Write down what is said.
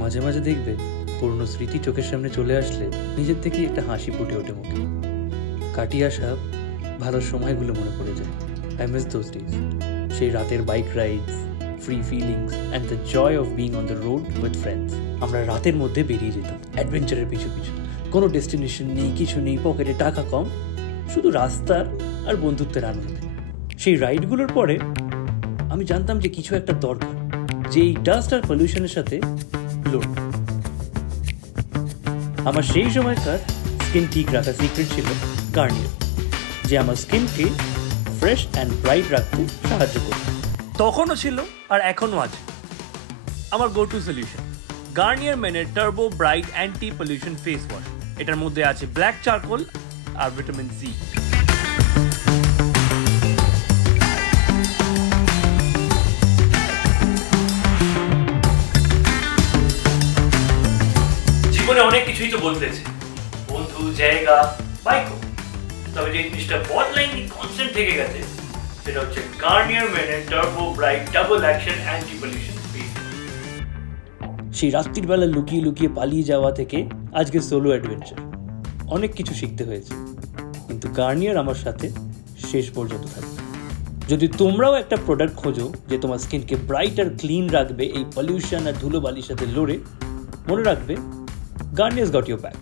মাঝে মাঝে দেখবে পুরনো স্মৃতি চোখের সামনে চলে আসলে নিজের থেকেই একটা হাসি ফুটে ওঠে মুখে। কাটিয়ে আসা ভালো সময়গুলো মনে পড়ে যায়। I miss those days. সেই রাতের bike rides, free feelings and the joy of being on the road with friends. আমরা রাতের মধ্যে বেরিয়ে যেতাম অ্যাডভেঞ্চারের পিছু পিছু। কোনো ডেস্টিনেশন নেই, কিছু নেই, পকেটে টাকা কম, শুধু রাস্তার আর বন্ধুত্বের আনন্দ। সেই রাইডগুলোর পরে আমি জানতাম যে কিছু একটা দরকার, যে এই ডাস্ট আর পলিউশনের সাথে লড়ব। আমার সেই সময়কার স্কিন ঠিক রাখা সিক্রেট ছিল গার্নিয়ার, যে আমার স্কিনকে ফ্রেশ অ্যান্ড ব্রাইট রাখতে সাহায্য করত। তখনও ছিল আর এখনও আছে আমার গো টু সলিউশন, গার্নিয়ার মেনের turbo bright anti pollution face wash. এটার মধ্যে আছে ব্ল্যাক চারকোল আর ভিটামিন সি। জীবনে অনেক কিছুই তো বদলেছে, বন্ধু, জায়গা, বাইকও, তবে যে জিনিসটা বদলাইনি, কনস্ট্যান্ট থেকে গেছে, সেটা হচ্ছে গার্নিয়ার মেনের turbo bright double action anti pollution face. সেই রাত্রির বেলা লুকিয়ে লুকিয়ে পালিয়ে যাওয়া থেকে আজকে সোলো অ্যাডভেঞ্চার, অনেক কিছু শিখতে হয়েছে, কিন্তু গার্নিয়ার আমার সাথে শেষ পর্যন্ত থাকবে। যদি তোমরাও একটা প্রোডাক্ট খোঁজো যে তোমার স্কিনকে ব্রাইট আর ক্লিন রাখবে এই পলিউশন আর ধুলোবালির সাথে লড়ে, মনে রাখবে গার্নিয়ার's got your back.